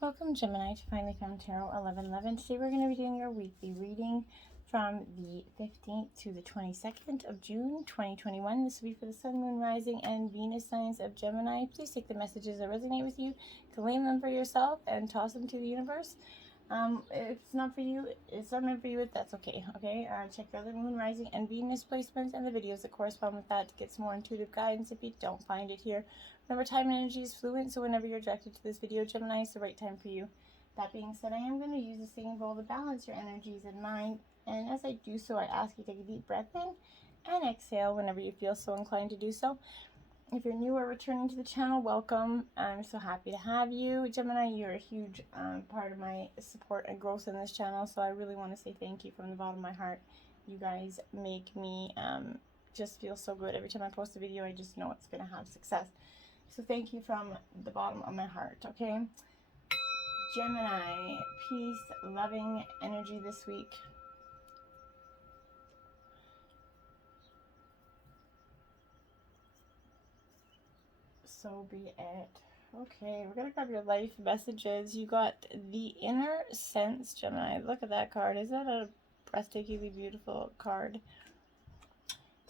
Welcome, Gemini, to Finally Found Tarot 1111. Today we're going to be doing your weekly reading from the 15th to the 22nd of June 2021. This will be for the Sun, Moon, Rising, and Venus signs of Gemini. Please take the messages that resonate with you, claim them for yourself, and toss them to the universe. If it's not for you, it's not meant for you, that's okay. Check your other Moon, Rising, and Venus placements and the videos that correspond with that to get some more intuitive guidance if you don't find it here. Remember, time and energy is fluent, so whenever you're directed to this video, Gemini, is the right time for you. That being said, I am going to use a singing bowl to balance your energies and mind, and as I do so, I ask you to take a deep breath in and exhale whenever you feel so inclined to do so. If you're new or returning to the channel, welcome. I'm so happy to have you. Gemini, you're a huge part of my support and growth in this channel, so I really want to say thank you from the bottom of my heart. You guys make me just feel so good. Every time I post a video, I just know it's going to have success. So thank you from the bottom of my heart, okay? Gemini, peace, loving energy this week. So be it. Okay, we're going to grab your life messages. You got the Inner Sense, Gemini. Look at that card. Isn't that a breathtakingly beautiful card?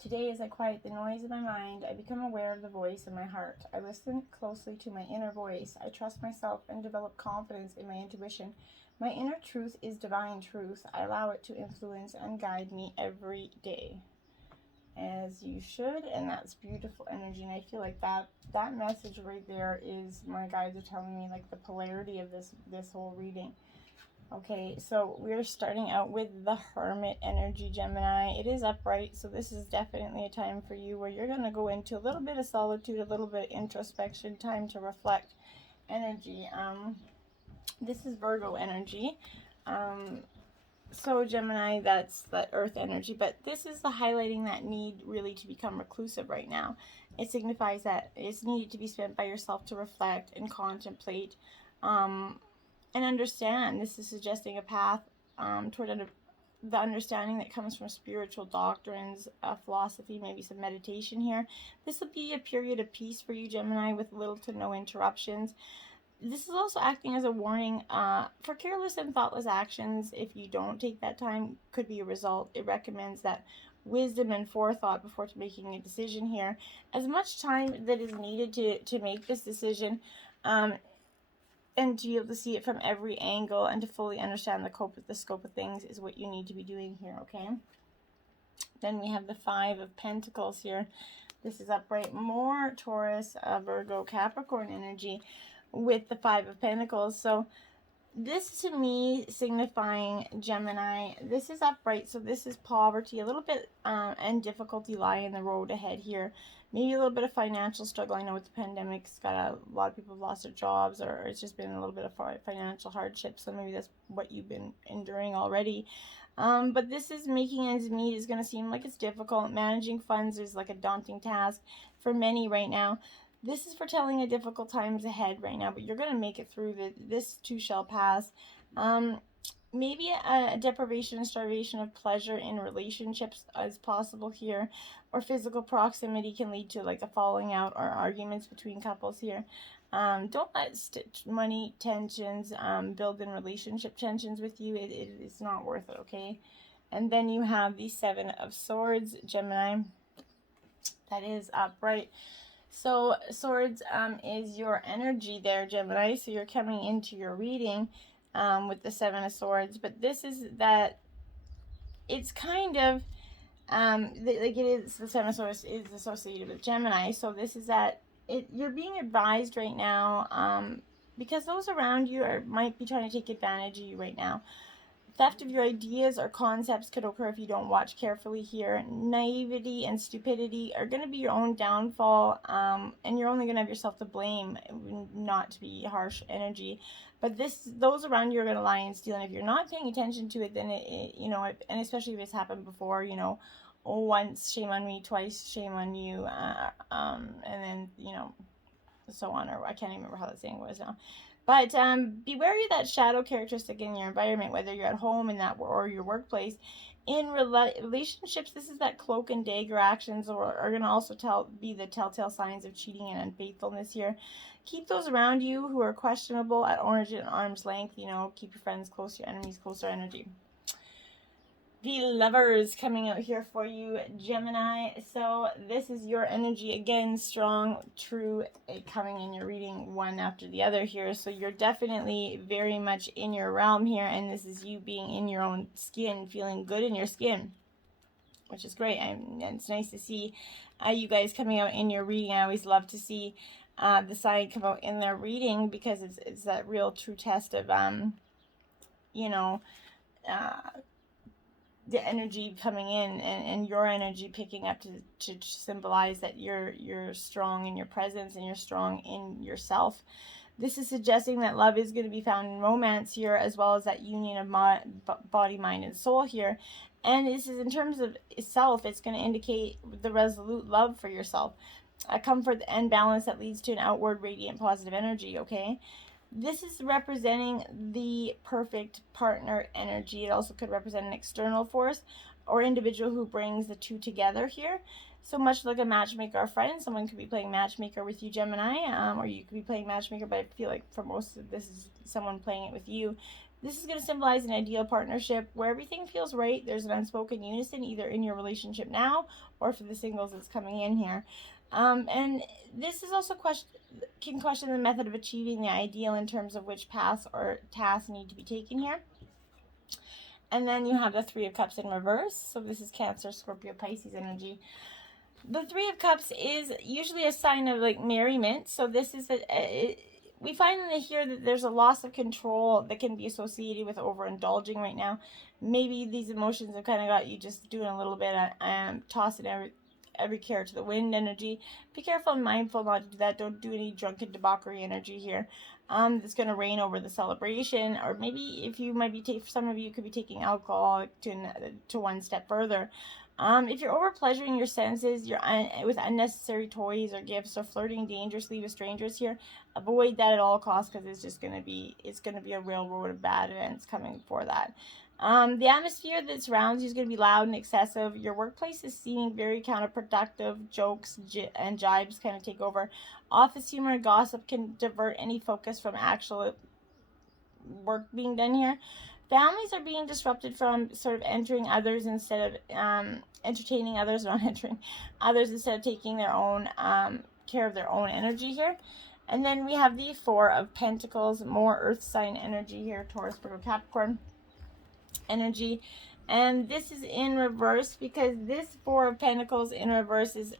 Today, as I quiet the noise of my mind, I become aware of the voice in my heart. I listen closely to my inner voice. I trust myself and develop confidence in my intuition. My inner truth is divine truth. I allow it to influence and guide me every day. As you should, and that's beautiful energy. And I feel like that message right there is, my guides are telling me, like, the polarity of this whole reading. Okay, so we're starting out with the Hermit energy, Gemini. It is upright, so this is definitely a time for you where you're going to go into a little bit of solitude, a little bit of introspection, time to reflect energy. This is Virgo energy. So Gemini, that's the earth energy, but this is the highlighting that need really to become reclusive right now. It signifies that it's needed to be spent by yourself to reflect and contemplate, and understand. This is suggesting a path toward the understanding that comes from spiritual doctrines, philosophy, maybe some meditation here. This will be a period of peace for you, Gemini, with little to no interruptions. This is also acting as a warning for careless and thoughtless actions. If you don't take that time, could be a result. It recommends that wisdom and forethought before making a decision here. As much time that is needed to make this decision, and to be able to see it from every angle and to fully understand the scope of things is what you need to be doing here, okay? Then we have the Five of Pentacles here. This is upright, more Taurus, Virgo, Capricorn energy with the Five of Pentacles. So this to me signifying, Gemini, this is upright, so this is poverty, a little bit, and difficulty lie in the road ahead here. Maybe a little bit of financial struggle. I know with the pandemic's got a lot of people have lost their jobs, or it's just been a little bit of financial hardship, so maybe that's what you've been enduring already. But this is making ends meet is going to seem like it's difficult. Managing funds is like a daunting task for many right now. This is foretelling a difficult times ahead right now, but you're going to make it through. This too shall pass. Maybe a deprivation and starvation of pleasure in relationships is possible here, or physical proximity can lead to like a falling out or arguments between couples here. Don't let money tensions build in relationship tensions with you. It's not worth it, okay? And then you have the Seven of Swords, Gemini. That is upright. So swords is your energy there, Gemini. So you're coming into your reading with the Seven of Swords, but this is that it's kind of like it is, the Seven of Swords is associated with Gemini. So this is that you're being advised right now because those around you might be trying to take advantage of you right now. Theft of your ideas or concepts could occur if you don't watch carefully here. Naivety and stupidity are going to be your own downfall, and you're only going to have yourself to blame, not to be harsh energy. But those around you are going to lie and steal, and if you're not paying attention to it, then and especially if it's happened before, once shame on me, twice shame on you, and then so on, or I can't even remember how that saying was now. But be wary of that shadow characteristic in your environment, whether you're at home in that or your workplace. In relationships, this is that cloak and dagger actions, or are going to also be the telltale signs of cheating and unfaithfulness here. Keep those around you who are questionable at arm's length. You know, keep your friends close, your enemies closer energy. The Lovers coming out here for you, Gemini. So this is your energy again, strong, true, coming in your reading one after the other here. So you're definitely very much in your realm here, and this is you being in your own skin, feeling good in your skin, which is great. And it's nice to see you guys coming out in your reading. I always love to see the sign come out in their reading, because it's that real true test of you know, the energy coming in, and your energy picking up to symbolize that you're strong in your presence and you're strong in yourself. This is suggesting that love is going to be found in romance here, as well as that union of body, mind, and soul here. And this is in terms of self, it's going to indicate the resolute love for yourself, a comfort and balance that leads to an outward, radiant, positive energy, okay? This is representing the perfect partner energy. It also could represent an external force or individual who brings the two together here. So much like a matchmaker or friend, someone could be playing matchmaker with you, Gemini, or you could be playing matchmaker, but I feel like for most of this is someone playing it with you. This is going to symbolize an ideal partnership where everything feels right. There's an unspoken unison either in your relationship now or for the singles that's coming in here. And this is also can question the method of achieving the ideal in terms of which paths or tasks need to be taken here. And then you have the Three of Cups in reverse. So this is Cancer, Scorpio, Pisces energy. The Three of Cups is usually a sign of like merriment. So this is we find here that there's a loss of control that can be associated with overindulging right now. Maybe these emotions have kind of got you just doing a little bit of tossing every care to the wind energy. Be careful and mindful not to do that. Don't do any drunken debauchery energy here. That's going to reign over the celebration, or maybe if you might be some of you could be taking alcohol to one step further. If you're over pleasuring your senses, you're with unnecessary toys or gifts, or flirting dangerously with strangers here, avoid that at all costs, because it's going to be a railroad of bad events coming for that. The atmosphere that surrounds you is going to be loud and excessive. Your workplace is seeming very counterproductive. Jokes and jibes kind of take over. Office humor and gossip can divert any focus from actual work being done here. Families are being disrupted from sort of entering others instead of entertaining others, not entering others instead of taking their own care of their own energy here. And then we have the Four of Pentacles, more earth sign energy here, Taurus, Virgo, Capricorn energy. And this is in reverse, because this Four of Pentacles in reverse is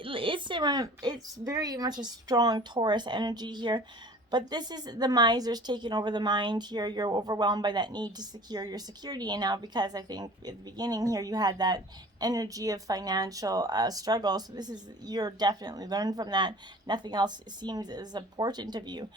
it's very much a strong Taurus energy here, but this is the misers taking over the mind here. You're overwhelmed by that need to secure your security, and now because I think at the beginning here you had that energy of financial struggle, so you're definitely learned from that. Nothing else seems as important to you.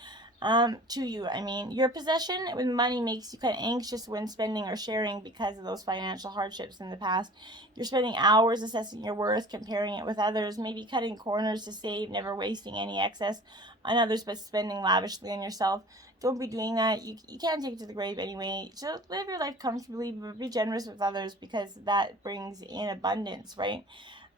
I mean, your possession with money makes you kind of anxious when spending or sharing because of those financial hardships in the past. You're spending hours assessing your worth, comparing it with others, maybe cutting corners to save, never wasting any excess on others, but spending lavishly on yourself. Don't be doing that. You can't take it to the grave anyway. So live your life comfortably, but be generous with others, because that brings in abundance, right?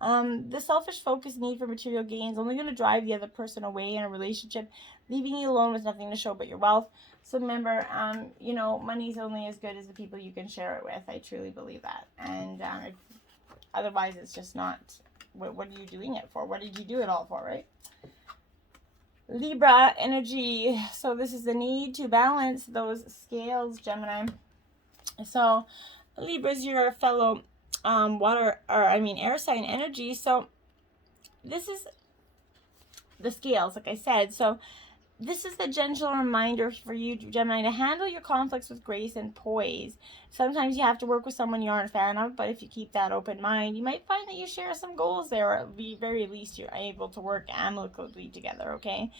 The selfish focus need for material gains only going to drive the other person away in a relationship, leaving you alone with nothing to show but your wealth. So remember, money's only as good as the people you can share it with. I truly believe that. And otherwise, it's just not. What are you doing it for? What did you do it all for, right? Libra energy. So this is the need to balance those scales, Gemini. So Libra's your fellow air sign energy. So this is the scales, like I said. So this is the gentle reminder for you, Gemini, to handle your conflicts with grace and poise. Sometimes you have to work with someone you aren't a fan of, but if you keep that open mind, you might find that you share some goals there, or at the very least you're able to work amicably together, okay?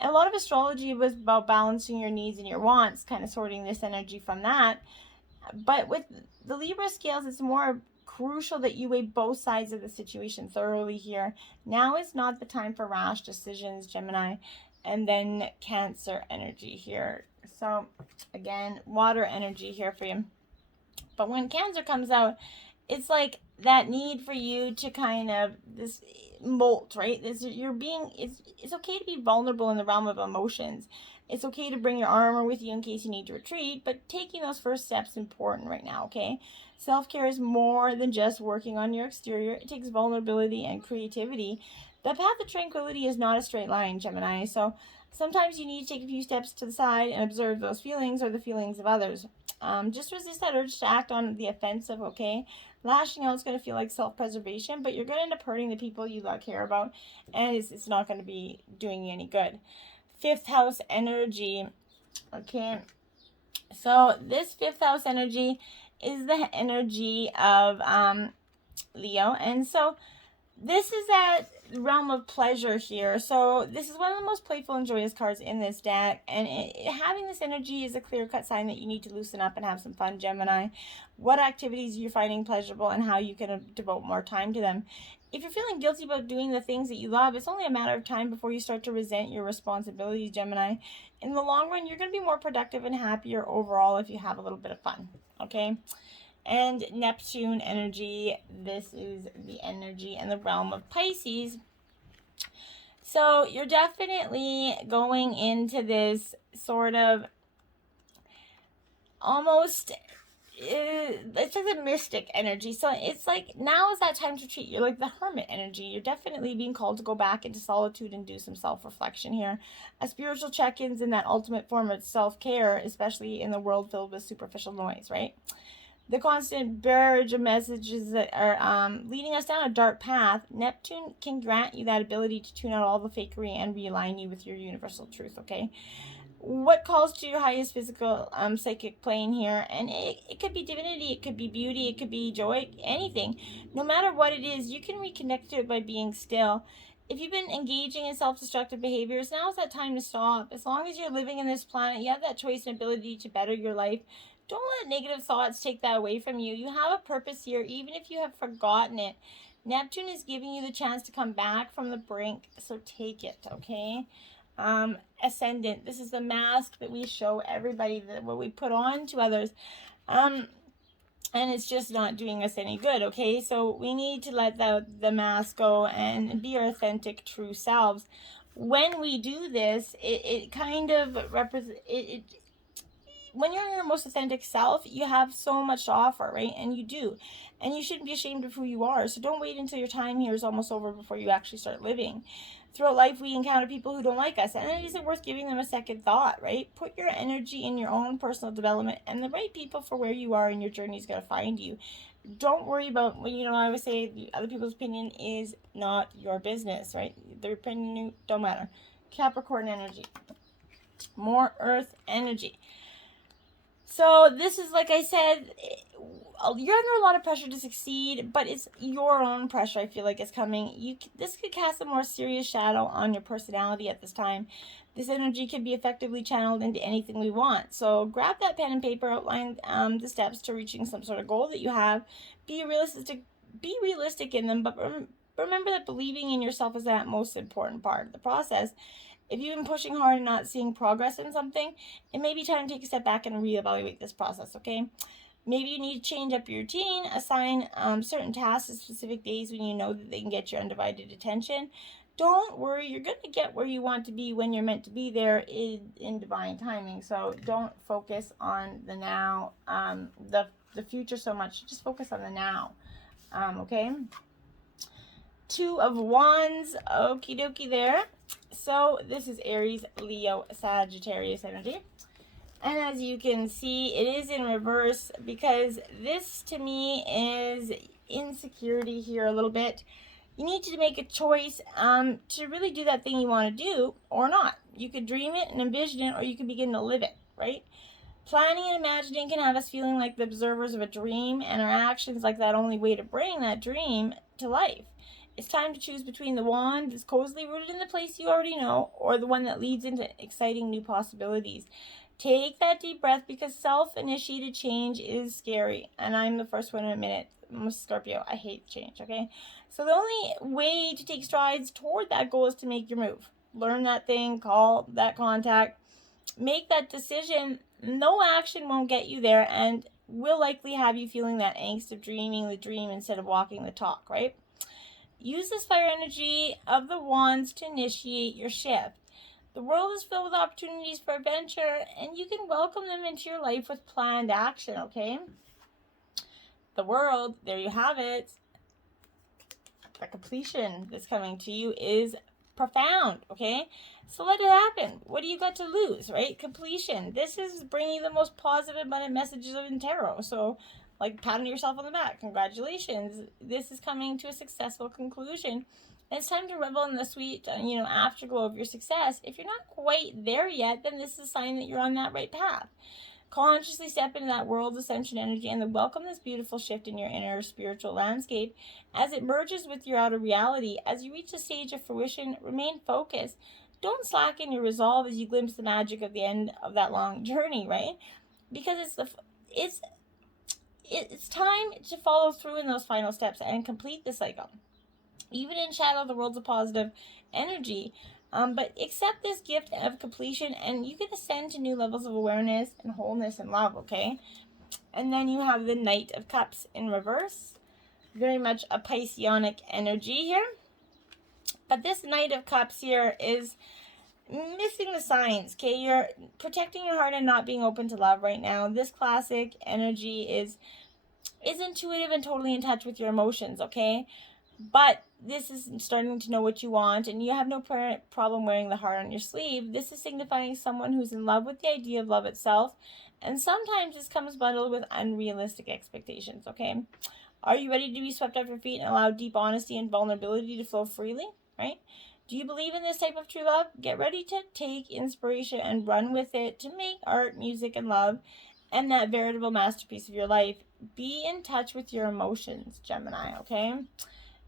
And a lot of astrology was about balancing your needs and your wants, kind of sorting this energy from that. But with the Libra scales, it's more crucial that you weigh both sides of the situation thoroughly here. Now is not the time for rash decisions, Gemini. And then Cancer energy here. So again, water energy here for you. But when Cancer comes out, it's like that need for you to kind of this molt, right? It's okay to be vulnerable in the realm of emotions. It's okay to bring your armor with you in case you need to retreat, but taking those first steps is important right now, okay? Self-care is more than just working on your exterior. It takes vulnerability and creativity. The path of tranquility is not a straight line, Gemini. So sometimes you need to take a few steps to the side and observe those feelings or the feelings of others. Just resist that urge to act on the offensive, okay? Lashing out is going to feel like self-preservation, but you're going to end up hurting the people you care about, and it's not going to be doing you any good. Fifth house energy, okay? So this fifth house energy is the energy of Leo, and so this is that realm of pleasure here. So this is one of the most playful and joyous cards in this deck, and having this energy is a clear-cut sign that you need to loosen up and have some fun, Gemini. What activities you're finding pleasurable and how you can devote more time to them. If you're feeling guilty about doing the things that you love, it's only a matter of time before you start to resent your responsibilities, Gemini. In the long run, you're going to be more productive and happier overall if you have a little bit of fun, okay? And Neptune energy, this is the energy and the realm of Pisces. So you're definitely going into this sort of almost, it's like the mystic energy. So it's like now is that time to retreat. You're like the hermit energy. You're definitely being called to go back into solitude and do some self-reflection here. A spiritual check-ins in that ultimate form of self-care, especially in the world filled with superficial noise, right? The constant barrage of messages that are leading us down a dark path, Neptune can grant you that ability to tune out all the fakery and realign you with your universal truth, okay? What calls to your highest physical psychic plane here, and it could be divinity, it could be beauty, it could be joy, anything. No matter what it is, you can reconnect to it by being still. If you've been engaging in self-destructive behaviors, now is that time to stop. As long as you're living in this planet, you have that choice and ability to better your life. Don't let negative thoughts take that away from you. You have a purpose here, even if you have forgotten it. Neptune is giving you the chance to come back from the brink, so take it, okay? Ascendant, this is the mask that we show everybody, what we put on to others. And it's just not doing us any good, okay? So we need to let the mask go and be our authentic, true selves. When we do this, it kind of represents... When you're your most authentic self, you have so much to offer, right? And you do. And you shouldn't be ashamed of who you are. So don't wait until your time here is almost over before you actually start living. Throughout life, we encounter people who don't like us, and it isn't worth giving them a second thought, right? Put your energy in your own personal development, and the right people for where you are in your journey is going to find you. Don't worry about, I always say other people's opinion is not your business, right? Their opinion don't matter. Capricorn energy. More earth energy. So this is, like I said, you're under a lot of pressure to succeed, but it's your own pressure, I feel like, is coming. This could cast a more serious shadow on your personality at this time. This energy can be effectively channeled into anything we want. So grab that pen and paper, outline the steps to reaching some sort of goal that you have. Be realistic in them, but remember that believing in yourself is that most important part of the process. If you've been pushing hard and not seeing progress in something, it may be time to take a step back and reevaluate this process, okay? Maybe you need to change up your routine, assign certain tasks to specific days when you know that they can get your undivided attention. Don't worry, you're going to get where you want to be when you're meant to be there in divine timing. So don't focus on the now, the future so much. Just focus on the now, okay? Two of Wands, okie dokie there. So this is Aries, Leo, Sagittarius energy. And as you can see, it is in reverse because this to me is insecurity here a little bit. You need to make a choice to really do that thing you want to do or not. You could dream it and envision it, or you could begin to live it, right? Planning and imagining can have us feeling like the observers of a dream, and our actions like that only way to bring that dream to life. It's time to choose between the wand that's cozily rooted in the place you already know, or the one that leads into exciting new possibilities. Take that deep breath, because self-initiated change is scary, and I'm the first one to admit it. I'm a Scorpio. I hate change, okay? So the only way to take strides toward that goal is to make your move. Learn that thing, call that contact, make that decision. No action won't get you there, and will likely have you feeling that angst of dreaming the dream instead of walking the talk, right? Use this fire energy of the wands to initiate your shift. The world is filled with opportunities for adventure, and you can welcome them into your life with planned action, okay? The world, there you have it. The completion that's coming to you is profound, okay? So let it happen. What do you got to lose, right? Completion. This is bringing the most positive abundant messages in tarot. So, like, patting yourself on the back. Congratulations. This is coming to a successful conclusion. And it's time to revel in the sweet, afterglow of your success. If you're not quite there yet, then this is a sign that you're on that right path. Consciously step into that world ascension energy and then welcome this beautiful shift in your inner spiritual landscape as it merges with your outer reality. As you reach the stage of fruition, remain focused. Don't slacken your resolve as you glimpse the magic of the end of that long journey, right? Because it's time to follow through in those final steps and complete the cycle. Even in shadow, the world's a positive energy. But accept this gift of completion, and you can ascend to new levels of awareness and wholeness and love, okay? And then you have the Knight of Cups in reverse. Very much a Pisceanic energy here. But this Knight of Cups here is missing the signs, okay? You're protecting your heart and not being open to love right now. This classic energy is intuitive and totally in touch with your emotions, okay? But this is starting to know what you want, and you have no problem wearing the heart on your sleeve. This is signifying someone who's in love with the idea of love itself, and sometimes this comes bundled with unrealistic expectations, okay? Are you ready to be swept off your feet and allow deep honesty and vulnerability to flow freely, right? Do you believe in this type of true love? Get ready to take inspiration and run with it to make art, music, and love, and that veritable masterpiece of your life. Be in touch with your emotions, Gemini, okay?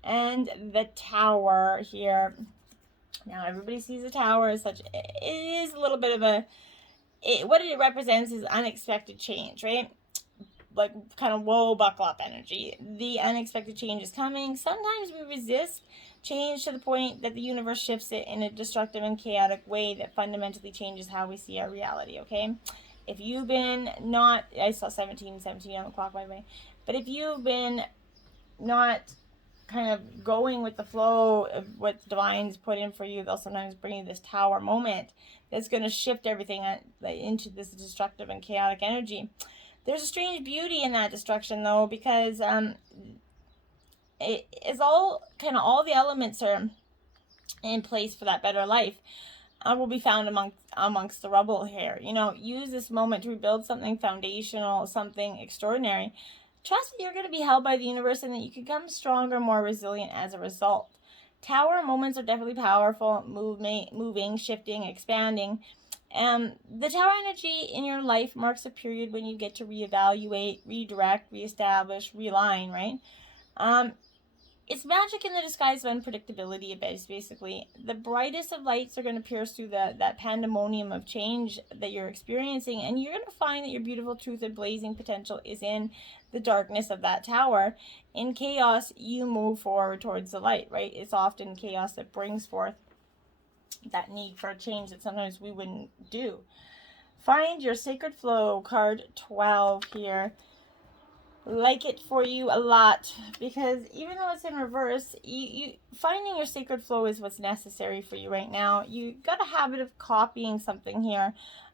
And the Tower here. Now everybody sees the Tower as such. It is a little bit of what it represents is unexpected change, right? Like kind of whoa, buckle up energy. The unexpected change is coming. Sometimes we resist change to the point that the universe shifts it in a destructive and chaotic way that fundamentally changes how we see our reality, okay? If you've been not, I saw 17 on the clock, by the way, but if you've been not kind of going with the flow of what the divine's put in for you, they'll sometimes bring you this Tower moment that's going to shift everything into this destructive and chaotic energy. There's a strange beauty in that destruction, though, because it is all the elements are in place for that better life. Will be found amongst the rubble here. Use this moment to rebuild something foundational, something extraordinary. Trust that you're going to be held by the universe and that you can become stronger, more resilient as a result. Tower moments are definitely powerful, moving, shifting, expanding. The Tower energy in your life marks a period when you get to reevaluate, redirect, reestablish, realign, right? It's magic in the disguise of unpredictability, basically. The brightest of lights are going to pierce through that pandemonium of change that you're experiencing, and you're going to find that your beautiful truth and blazing potential is in the darkness of that tower. In chaos, you move forward towards the light, right? It's often chaos that brings forth that need for a change that sometimes we wouldn't do. Find your sacred flow, card 12 here. Like it for you a lot, because even though it's in reverse, you finding your sacred flow is what's necessary for you right now. You got a habit of copying something here,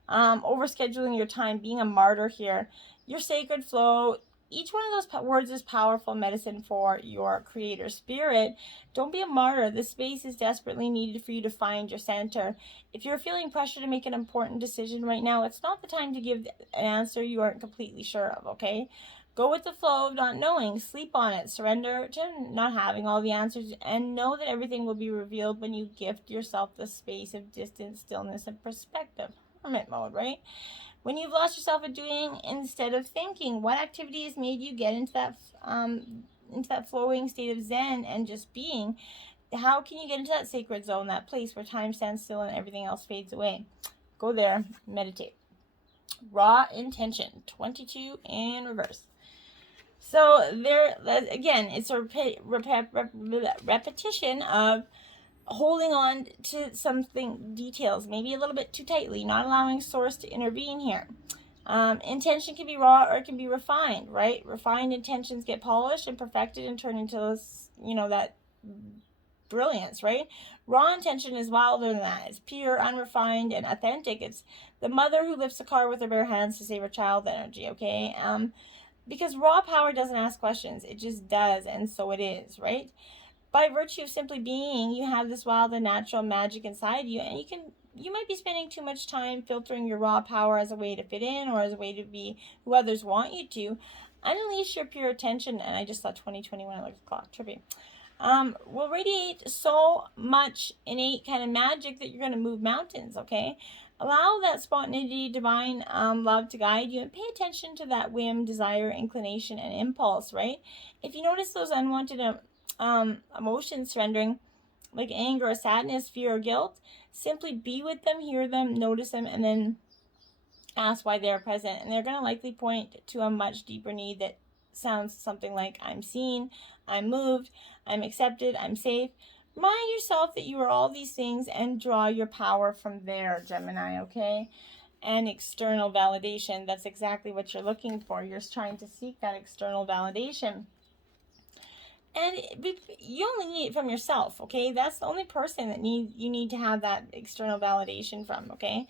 overscheduling your time, being a martyr here. Your sacred flow, each one of those words is powerful medicine for your creator spirit. Don't be a martyr. This space is desperately needed for you to find your center. If you're feeling pressure to make an important decision right now, it's not the time to give an answer you aren't completely sure of, okay? Go with the flow of not knowing. Sleep on it. Surrender to not having all the answers, and know that everything will be revealed when you gift yourself the space of distance, stillness, and perspective. Hermit mode, right? When you've lost yourself at doing instead of thinking, what activity has made you get into into that flowing state of Zen and just being, how can you get into that sacred zone, that place where time stands still and everything else fades away? Go there, meditate. Raw intention, 22 in reverse. So there, again, it's a repetition of holding on to something, details, maybe a little bit too tightly, not allowing source to intervene here. Intention can be raw or it can be refined, right? Refined intentions get polished and perfected and turn into this, that brilliance, right? Raw intention is wilder than that. It's pure, unrefined, and authentic. It's the mother who lifts a car with her bare hands to save her child energy, okay? Because raw power doesn't ask questions. It just does, and so it is, right? By virtue of simply being, you have this wild and natural magic inside you, and you might be spending too much time filtering your raw power as a way to fit in or as a way to be who others want you to. Unleash your pure attention, and I just saw 2021, I looked at the clock, trippy. Will radiate so much innate kind of magic that you're going to move mountains, okay? Allow that spontaneity, divine love to guide you, and pay attention to that whim, desire, inclination, and impulse, right? If you notice those unwanted emotions surrendering, like anger or sadness, fear or guilt, simply be with them, hear them, notice them, and then ask why they're present. And they're going to likely point to a much deeper need that sounds something like, I'm seen, I'm moved, I'm accepted, I'm safe. Remind yourself that you are all these things and draw your power from there, Gemini, okay? And external validation, that's exactly what you're looking for. You're trying to seek that external validation. And you only need it from yourself, okay? That's the only person that you need to have that external validation from, okay?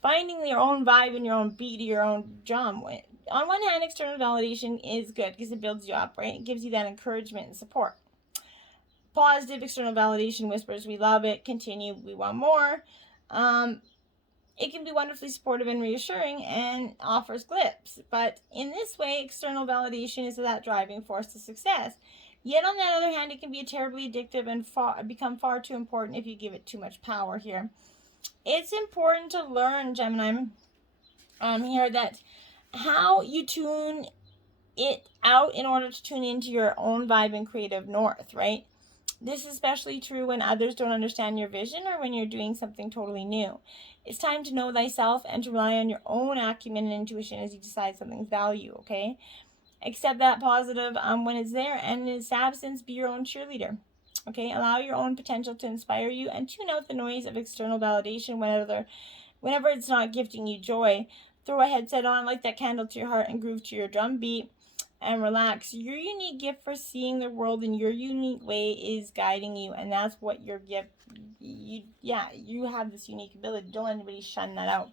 Finding your own vibe and your own beat, your own drum. On one hand, external validation is good because it builds you up, right? It gives you that encouragement and support. Positive external validation whispers, we love it, continue, we want more. It can be wonderfully supportive and reassuring and offers glimpses. But in this way, external validation is that driving force to success. Yet on the other hand, it can be terribly addictive and become far too important if you give it too much power here. It's important to learn, Gemini, here that how you tune it out in order to tune into your own vibe and creative north, right? This is especially true when others don't understand your vision or when you're doing something totally new. It's time to know thyself and to rely on your own acumen and intuition as you decide something's value, okay? Accept that positive when it's there, and in its absence, be your own cheerleader. Okay, allow your own potential to inspire you and tune out the noise of external validation whenever it's not gifting you joy. Throw a headset on, light that candle to your heart, and groove to your drum beat and relax. Your unique gift for seeing the world in your unique way is guiding you, and that's what your gift. You have this unique ability. Don't let anybody shun that out.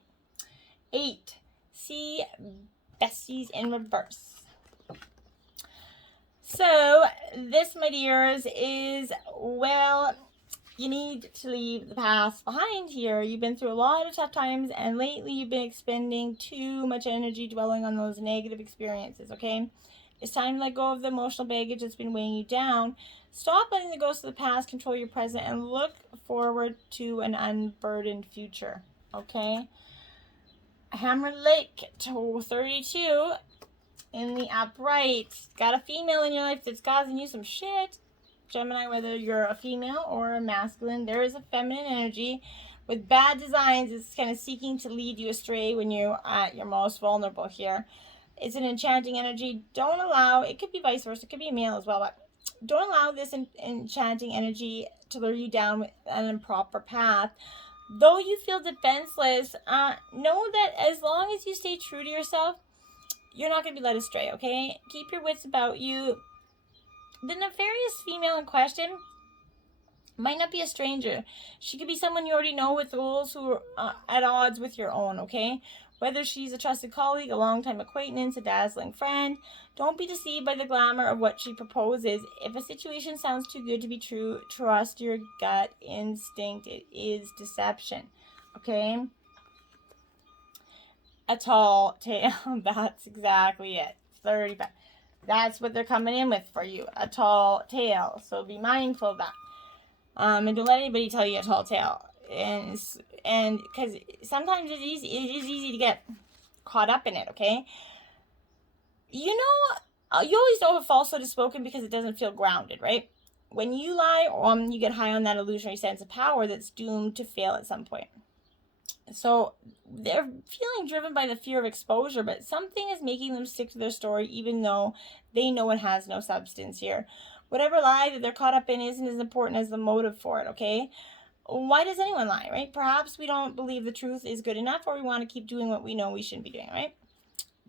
8. See besties in reverse. So this, my dears, is, well, you need to leave the past behind here. You've been through a lot of tough times, and lately you've been expending too much energy dwelling on those negative experiences, okay? It's time to let go of the emotional baggage that's been weighing you down. Stop letting the ghosts of the past control your present and look forward to an unburdened future, okay? Hammer Lake, 32. In the upright, got a female in your life that's causing you some shit. Gemini, whether you're a female or a masculine, there is a feminine energy with bad designs. It's kind of seeking to lead you astray when you're at your most vulnerable here. It's an enchanting energy. Don't allow, it could be vice versa, it could be a male as well, but don't allow this enchanting energy to lure you down an improper path. Though you feel defenseless, know that as long as you stay true to yourself, you're not going to be led astray, okay? Keep your wits about you. The nefarious female in question might not be a stranger. She could be someone you already know with goals who are at odds with your own, okay? Whether she's a trusted colleague, a longtime acquaintance, a dazzling friend, don't be deceived by the glamour of what she proposes. If a situation sounds too good to be true, trust your gut instinct. It is deception, okay? A tall tale. That's exactly it. 35. That's what they're coming in with for you. A tall tale. So be mindful of that. And don't let anybody tell you a tall tale. And because sometimes it is easy to get caught up in it, okay? You know, You always know if a falsehood is spoken because it doesn't feel grounded, right? When you lie, you get high on that illusionary sense of power that's doomed to fail at some point. So they're feeling driven by the fear of exposure, but something is making them stick to their story even though they know it has no substance here. Whatever lie that they're caught up in isn't as important as the motive for it, okay? Why does anyone lie, right? Perhaps we don't believe the truth is good enough, or we want to keep doing what we know we shouldn't be doing, right?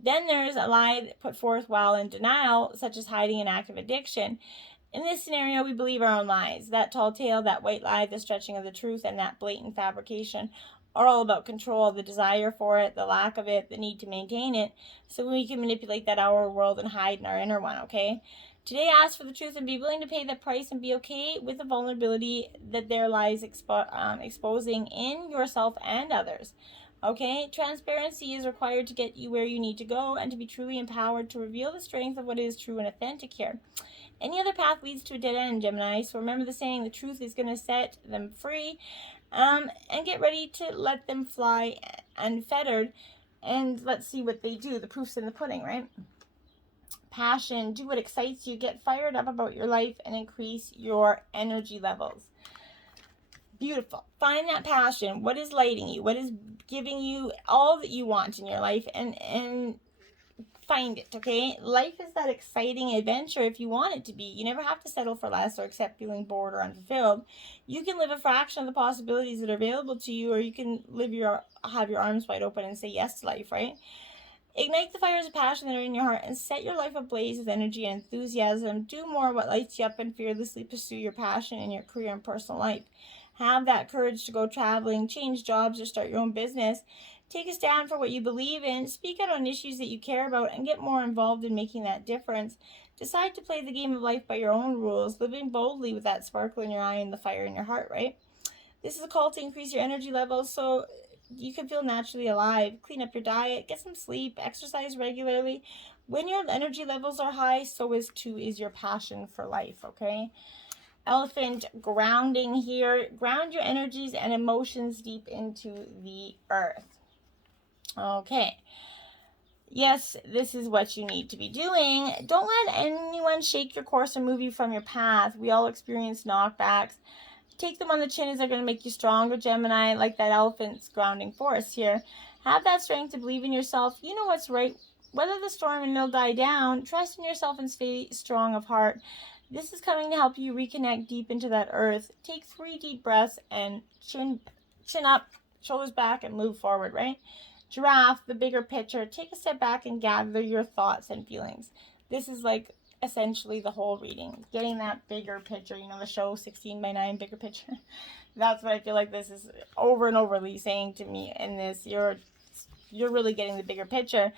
Then there's a lie put forth while in denial, such as hiding an active addiction. In this scenario, we believe our own lies. That tall tale, that white lie, the stretching of the truth, and that blatant fabrication are all about control, the desire for it, the lack of it, the need to maintain it, so we can manipulate that outer world and hide in our inner one, okay? Today, ask for the truth and be willing to pay the price and be okay with the vulnerability that there lies exposing in yourself and others. Okay, transparency is required to get you where you need to go and to be truly empowered to reveal the strength of what is true and authentic here. Any other path leads to a dead end, Gemini. So remember the saying, the truth is going to set them free. And get ready to let them fly unfettered. And let's see what they do. The proof's in the pudding, right? Passion. Do what excites you. Get fired up about your life and increase your energy levels. Beautiful. Find that passion. What is lighting you? What is giving you all that you want in your life? And find it, okay? Life is that exciting adventure if you want it to be. You never have to settle for less or accept feeling bored or unfulfilled. You can live a fraction of the possibilities that are available to you, or you can have your arms wide open and say yes to life, right? Ignite the fires of passion that are in your heart and set your life ablaze with energy and enthusiasm. Do more what lights you up and fearlessly pursue your passion in your career and personal life. Have that courage to go traveling, change jobs, or start your own business. Take a stand for what you believe in, speak out on issues that you care about, and get more involved in making that difference. Decide to play the game of life by your own rules, living boldly with that sparkle in your eye and the fire in your heart, right? This is a call to increase your energy levels so you can feel naturally alive. Clean up your diet, get some sleep, exercise regularly. When your energy levels are high, so is your passion for life, okay? Elephant grounding here. Ground your energies and emotions deep into the earth. Okay. Yes, this is what you need to be doing. Don't let anyone shake your course or move you from your path. We all experience knockbacks. Take them on the chin as they're going to make you stronger, Gemini, like that elephant's grounding force here. Have that strength to believe in yourself. You know what's right. Weather the storm and it'll die down. Trust in yourself and stay strong of heart. This is coming to help you reconnect deep into that earth. Take 3 deep breaths and chin up, shoulders back, and move forward, right? Giraffe, the bigger picture. Take a step back and gather your thoughts and feelings. This is like essentially the whole reading. Getting that bigger picture, you know, the show 16:9 bigger picture. That's what I feel like this is over and overly saying to me in this. You're really getting the bigger picture.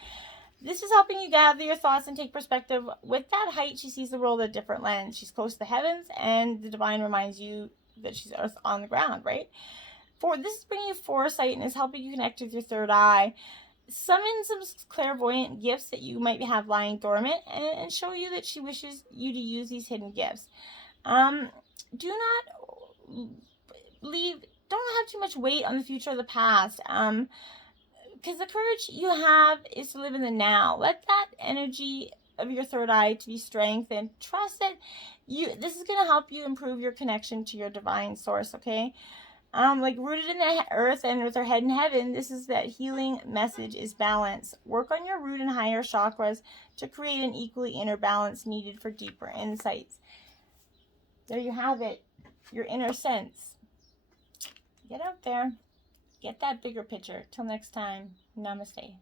This is helping you gather your thoughts and take perspective. With that height, she sees the world at a different lens. She's close to the heavens, and the divine reminds you that she's earth on the ground, right? This is bringing you foresight and is helping you connect with your third eye. Summon some clairvoyant gifts that you might have lying dormant and show you that she wishes you to use these hidden gifts. Do not don't have too much weight on the future or the past. Because the courage you have is to live in the now. Let that energy of your third eye to be strengthened. Trust that this is going to help you improve your connection to your divine source, okay? Like rooted in the earth and with our head in heaven, this is that healing message is balance. Work on your root and higher chakras to create an equally inner balance needed for deeper insights. There you have it, your inner sense. Get out there. Get that bigger picture. Till next time, namaste.